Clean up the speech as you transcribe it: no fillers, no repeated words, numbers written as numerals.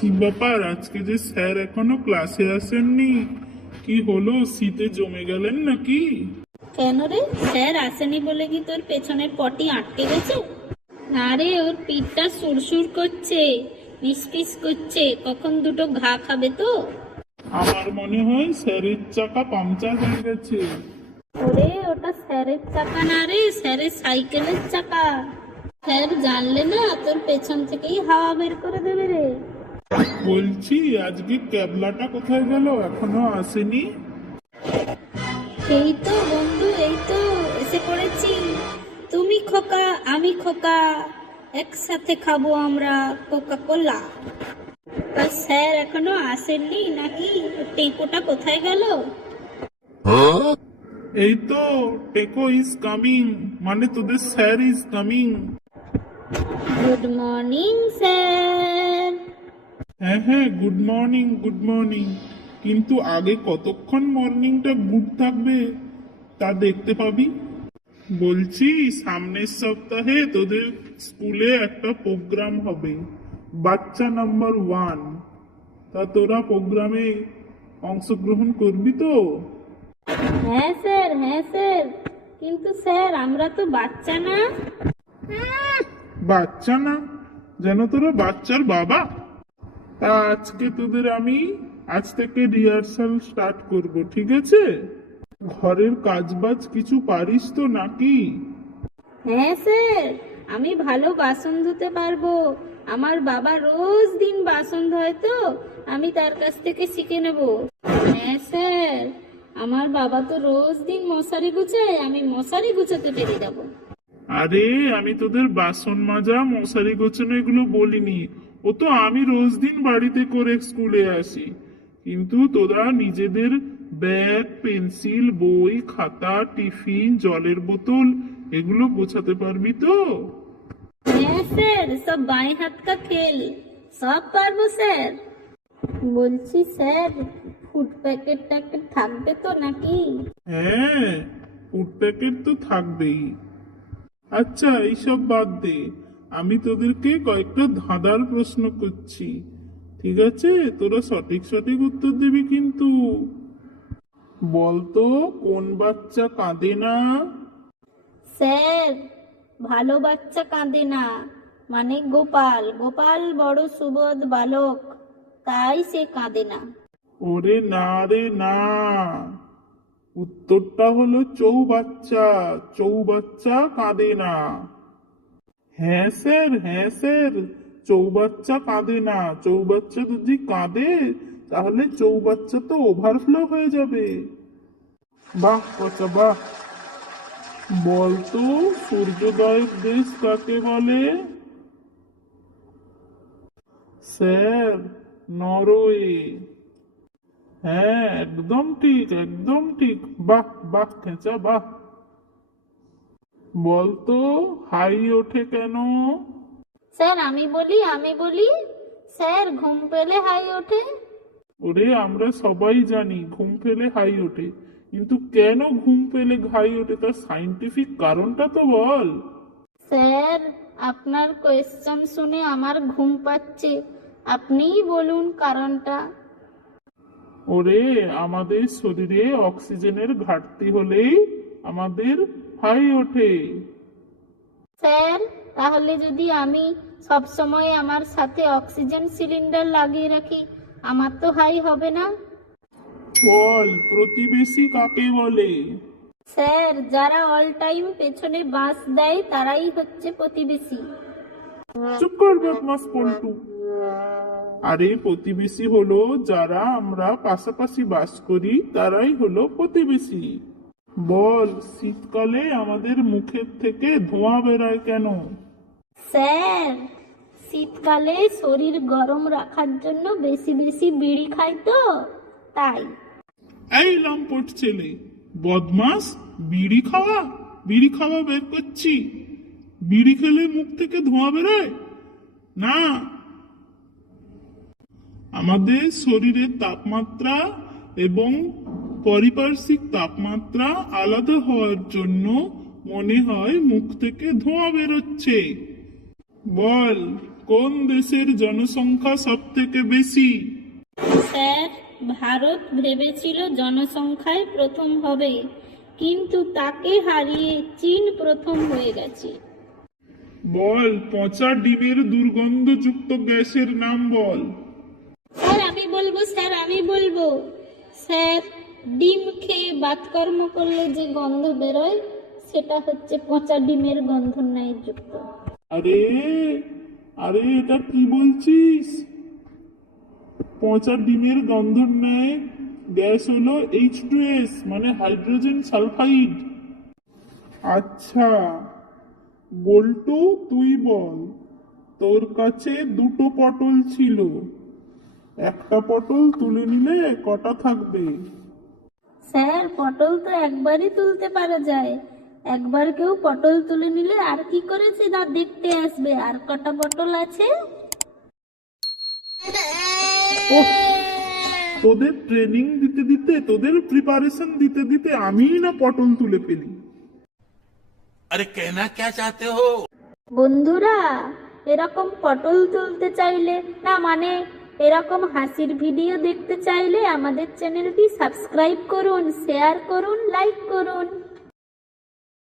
কি ব্যাপার, আজকে যে স্যার এখনো ক্লাসে আসেননি? কি হলো, শীতে জমে গেলেন নাকি? কেন রে, স্যার আসেনি বলে কি তোর পেছনের পটি আটকে গেছে? না রে, ওর পিঠটা সুরসুর করছে, ফিসফিস করছে, কখন দুটো ঘা খাবে তো। আমার মনে হয় স্যারের চাকা পাংচার হয়ে গেছে। ওরে, ওটা স্যারের চাকা না রে, স্যারের সাইকেলের চাকা। স্যার জানলে না তোর পেছন থেকেই হাওয়া বের করে দেবে রে। বলছি, আজকে ক্যাবলাটা কোথায় গেল, এখনো আসেনি? এই তো বন্ধু, এই তো এসে পড়েছি। তুমি খোকা, আমি খোকা, একসাথে খাবো আমরা কোকা কোলা। তা স্যার এখনো আসেননি নাকি? টেকোটা কোথায় গেল? এই তো, টেকো ইজ কামিং, মানে তোদের sir is coming. Good morning sir. হ্যাঁ হ্যাঁ, গুড মর্নিং গুড মর্নিং। কিন্তু আগে কতক্ষণ মর্নিংটা গুড থাকবে তা দেখতে পাবি। বলছি, সামনের সপ্তাহে তোদের স্কুলে একটা প্রোগ্রাম হবে, বাচ্চা নাম্বার 1। তা তোরা প্রোগ্রামে অংশগ্রহণ করবি তো? হ্যাঁ স্যার, হ্যাঁ স্যার, কিন্তু স্যার আমরা তো বাচ্চা না। বাচ্চা না? যেন তোরা বাচ্চার বাবা। তা আজকে তোদের আমি আজ থেকে রিহার্সাল স্টার্ট করব, ঠিক আছে? ঘরের কাজবাজ কিছু পারিস তো নাকি? হ্যাঁ স্যার, আমি ভালো বাসন ধুতে পারবো। আমার বাবা রোজ দিন বাসন ধোয় তো, আমি তার কাছ থেকে শিখে নেব। হ্যাঁ স্যার, আমার বাবা তো রোজ দিন মশারি গুছায়, আমি মশারি গুছাতে পেরে যাব। আরে, আমি তোদের বাসন মাজা মশারি গোছানো এগুলো বলিনি। ও তো আমি রোজ দিন বাড়িতে করে স্কুলে আসি। কিন্তু তোরা নিজেদের ব্যাগ, পেন্সিল, বই, খাতা, টিফিন, জলের বোতল এগুলো গোছাতে পারবি তো? হ্যাঁ স্যার, সব বাঁয়ে হাত কা খেল, সব পারবো স্যার। বলছি স্যার, ফুড প্যাকেট ট্যাকেট থাকবে তো নাকি? হ্যাঁ, ফুড প্যাকেট তো থাকবেই। আচ্ছা, এইসব বাদ দে। আমি তোদেরকে কয়েকটা ধাঁধার প্রশ্ন করছি, ঠিক আছে? তোরা সঠিক সঠিক উত্তর দিবি কিন্তু। বলতো, কোন বাচ্চা কাঁদে না? স্যার, ভালো বাচ্চা কাঁদে না, মানে গোপাল। গোপাল বড় সুবোধ বালক, তাই সে কাঁদে না। ওরে না রে না, উত্তরটা হলো চৌবাচ্চা। চৌবাচ্চা কাঁদে না। হ্যাঁ স্যার, হ্যাঁ স্যার, চৌবাচ্চা কাঁদে না। চৌবাচ্চা যদি কাঁদে তাহলে চৌবাচ্চা তো ওভারফ্লো হয়ে যাবে। বাহ কচা বাহ। বলতো, সূর্যোদয়ের দেশ কাকে বলে? Sir, Norway. হ্যাঁ, একদম ঠিক, একদম ঠিক। বাহ বাহ খেঁচা বাহ। বলতো, হাই ওঠে কেন? স্যার আমি বলি, স্যার ঘুম পেলে হাই ওঠে। ওরে, আমরা সবাই জানি ঘুম পেলে হাই ওঠে, কিন্তু কেন ঘুম পেলে হাই ওঠে তার সাইন্টিফিক কারণটা তো বল। স্যার, আপনার কোয়েশ্চন শুনে আমার ঘুম পাচ্ছে, আপনিই বলুন কারণটা। ওরে, আমাদের শরীরে অক্সিজেনের ঘাটতি হলেই আমাদের হাই ওঠে। স্যার, তাহলে যদি আমি সব সময় আমার সাথে অক্সিজেন সিলিন্ডার লাগিয়ে রাখি, আমার তো হাই হবে না। বল, প্রতিবেশী কাকে বলে? স্যার, যারা অল টাইম পেছনে বাঁশ দেয় তারাই হচ্ছে প্রতিবেশী। চুপ কর বদমাস পল্টু। আরে, প্রতিবেশী হলো যারা আমরা পাশাপাশি বাস করি, তারাই হলো প্রতিবেশী। বল, শীতকালে আমাদের মুখের থেকে ধোঁয়া বেরোয় কেন? স্যার, শীতকালে শরীর গরম রাখার জন্য বেশি বেশি বিড়ি খাই তো, তাই। এই লম্পট ছেলে, বদমাস! বিড়ি খাওয়া? বিড়ি খাওয়া বের করছি। বিড়ি খেলে মুখ থেকে ধোঁয়া বেরোয় না। আমাদের শরীরের তাপমাত্রা এবং পারিপার্শ্বিক তাপমাত্রা আলাদা হওয়ার জন্য মনে হয় মুখ থেকে ধোঁয়া বেরোচ্ছে। বল, কোন দেশের জনসংখ্যা সব থেকে বেশি? স্যার, ভারত ভেবেছিল জনসংখ্যায় প্রথম হবে, কিন্তু তাকে হারিয়ে চীন প্রথম হয়ে গেছে। বল, পচা ডিমের দুর্গন্ধযুক্ত গ্যাসের নাম বল। স্যার আমি বলবো, স্যার আমি বলবো। স্যার, ডিম খেয়ে বাতকর্ম করলে যে গন্ধ বেরোয় সেটা হচ্ছে পচা ডিমের গন্ধ ন্যায় যুক্ত। আরে আরে এটা কি বলছিস? পচা ডিমের গন্ধর ন্যায় গ্যাস হলো H2S, মানে হাইড্রোজেন সালফাইড। আচ্ছা বল্টু, তুই বল, তোর কাছে দুটো পটল ছিল, একটা পটল তুলে নিলে কটা থাকবে? স্যার, পটল তো একবারই তুলতে পারা যায়। একবার কেউ পটল তুলে নিলে আর কি করেছে তা দেখতে আসবে আর কটা পটল আছে। ওহ, তোদের ট্রেনিং দিতে দিতে, তোদের প্রিপারেশন দিতে দিতে আমিই না পটল তুলে ফেলি। अरे कहना क्या चाहते हो? বন্ধুরা, এরকম পটল তুলতে চাইলে না, মানে এরকম হাসির ভিডিও দেখতে চাইলে আমাদের চ্যানেলটি সাবস্ক্রাইব করুন, শেয়ার করুন, লাইক করুন।